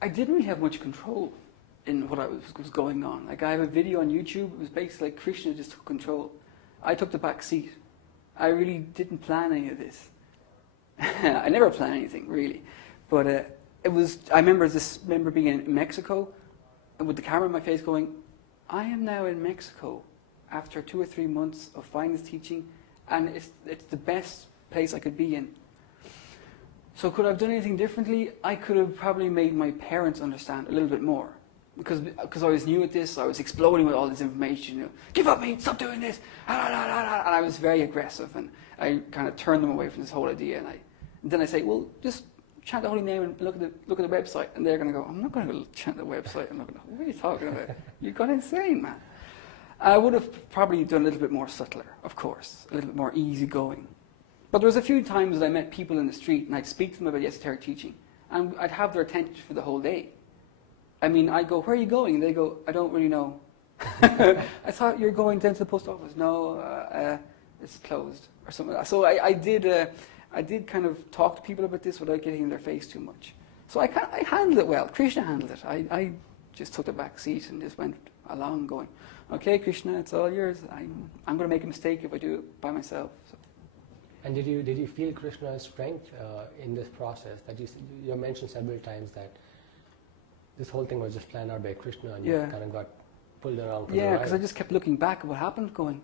I didn't really have much control in what was going on. Like, I have a video on YouTube. It was basically like Krishna just took control. I took the back seat. I really didn't plan any of this. I never plan anything, really. But it was. I remember being in Mexico, and with the camera in my face, going, "I am now in Mexico after 2 or 3 months of finding this teaching, and it's the best place I could be in." So could I have done anything differently? I could have probably made my parents understand a little bit more. Because I was new at this, I was exploding with all this information. You know, give up, mate, stop doing this. And I was very aggressive, and I kind of turned them away from this whole idea. And then I say, well, just chant the holy name and look at the website. And they're going to go, I'm not going to go chant the website. I'm not going to, what are you talking about? You've gone insane, man. I would have probably done a little bit more subtler, of course, a little bit more easygoing. But there was a few times that I met people in the street, and I'd speak to them about esoteric teaching, and I'd have their attention for the whole day. I mean, I'd go, where are you going? And they go, I don't really know. I thought you were going down to the post office. No, it's closed, or something like that. So I did kind of talk to people about this without getting in their face too much. So I handled it well. Krishna handled it. I just took the back seat and just went along going, okay, Krishna, it's all yours. I'm going to make a mistake if I do it by myself. So. And did you feel Krishna's strength in this process? That you mentioned several times that this whole thing was just planned out by Krishna, and you kind of got pulled around. Yeah, because I just kept looking back at what happened, going,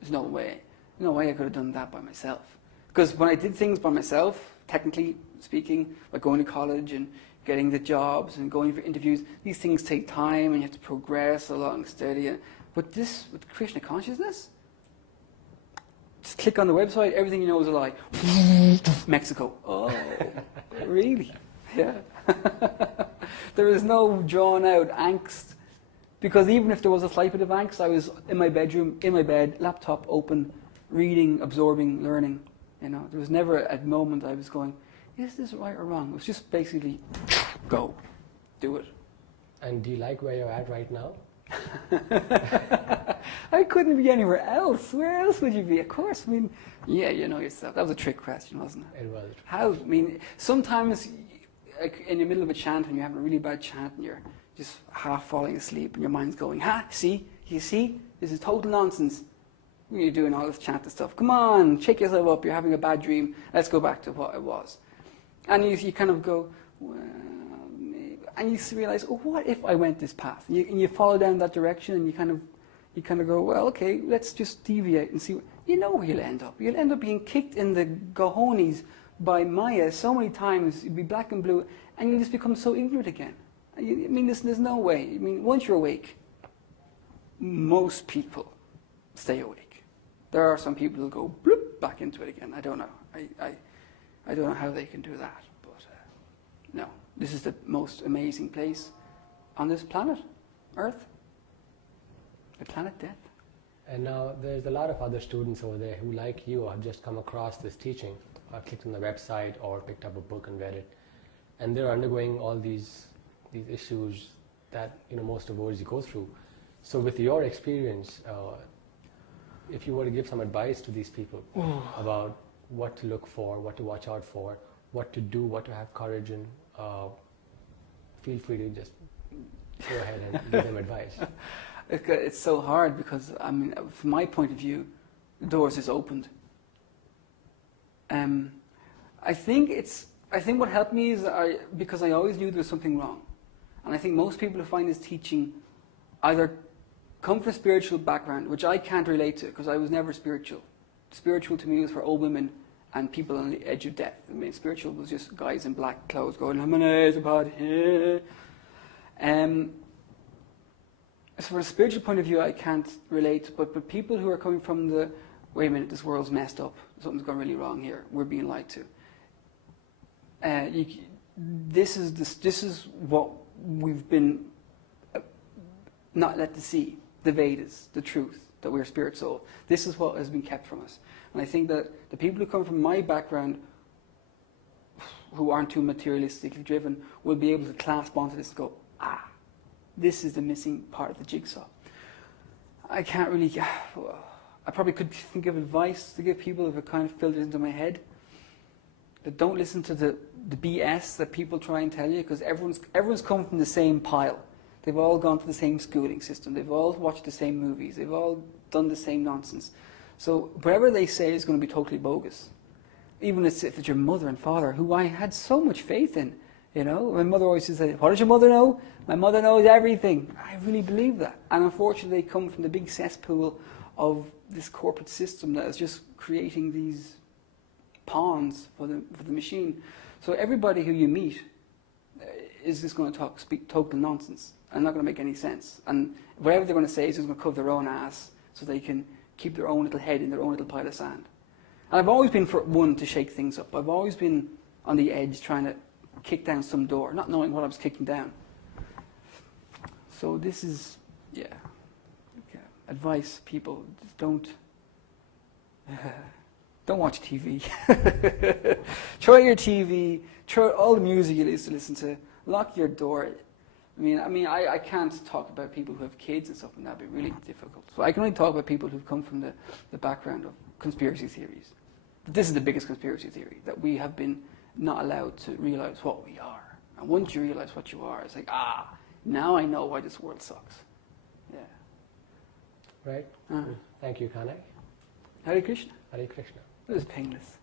"There's no way I could have done that by myself." Because when I did things by myself, technically speaking, like going to college and getting the jobs and going for interviews, these things take time and you have to progress along steady. But this, with Krishna consciousness, just click on the website, everything you know is a lie. Mexico. Oh, really? Yeah. There is no drawn out angst. Because even if there was a slight bit of angst, I was in my bedroom, in my bed, laptop open, reading, absorbing, learning. You know, there was never a moment I was going, is this right or wrong? It was just basically, go, do it. And do you like where you're at right now? I couldn't be anywhere else. Where else would you be? Of course, I mean, yeah, you know yourself. That was a trick question, wasn't it? It was. How? I mean, sometimes like, in the middle of a chant and you're having a really bad chant and you're just half falling asleep and your mind's going, see? You see? This is total nonsense. You're doing all this chant and stuff. Come on, shake yourself up. You're having a bad dream. Let's go back to what it was. And you kind of go, well, maybe. And you realize, oh, what if I went this path? And you follow down that direction and you kind of go, well, okay, let's just deviate and see. You know where you'll end up. You'll end up being kicked in the cojones by Maya so many times. You'll be black and blue, and you'll just become so ignorant again. I mean, there's no way. I mean, once you're awake, most people stay awake. There are some people who go bloop back into it again. I don't know. I don't know how they can do that. But no, this is the most amazing place on this planet, Earth. The planet Death. And now there's a lot of other students over there who, like you, have just come across this teaching, or clicked on the website or picked up a book and read it, and they're undergoing all these issues that most devotees go through. So with your experience, if you were to give some advice to these people about what to look for, what to watch out for, what to do, what to have courage in, feel free to just go ahead and give them advice. It's so hard because, I mean, from my point of view, the doors is opened. I think what helped me is because I always knew there was something wrong. And I think most people who find this teaching either come from a spiritual background, which I can't relate to because I was never spiritual. Spiritual to me was for old women and people on the edge of death. I mean, spiritual was just guys in black clothes going, so from a spiritual point of view, I can't relate, but people who are coming from the, wait a minute, this world's messed up, something's gone really wrong here, we're being lied to. This is what we've been not let to see, the Vedas, the truth, that we're spirit soul. This is what has been kept from us. And I think that the people who come from my background, who aren't too materialistically driven, will be able to clasp onto this and go, this is the missing part of the jigsaw. I can't really, I probably could think of advice to give people if it kind of filters into my head. That don't listen to the BS that people try and tell you, because everyone's come from the same pile. They've all gone to the same schooling system. They've all watched the same movies. They've all done the same nonsense. So whatever they say is going to be totally bogus. Even if it's your mother and father, who I had so much faith in. You know, my mother always said, "What does your mother know?" My mother knows everything. I really believe that. And unfortunately, they come from the big cesspool of this corporate system that is just creating these pawns for the machine. So everybody who you meet is just going to speak total nonsense and not going to make any sense. And whatever they're going to say is just going to cover their own ass so they can keep their own little head in their own little pile of sand. And I've always been for one to shake things up. I've always been on the edge trying to kick down some door, not knowing what I was kicking down. So this is, advice, people, just don't watch TV. Throw your TV, throw all the music you used to listen to, lock your door. I can't talk about people who have kids and stuff, and that'd be really difficult. So I can only talk about people who've come from the background of conspiracy theories. But this is the biggest conspiracy theory, that we have been not allowed to realize what we are. And once you realize what you are, it's like, now I know why this world sucks. Yeah. Right. Thank you, Kanai. Hare Krishna. Hare Krishna. It was painless.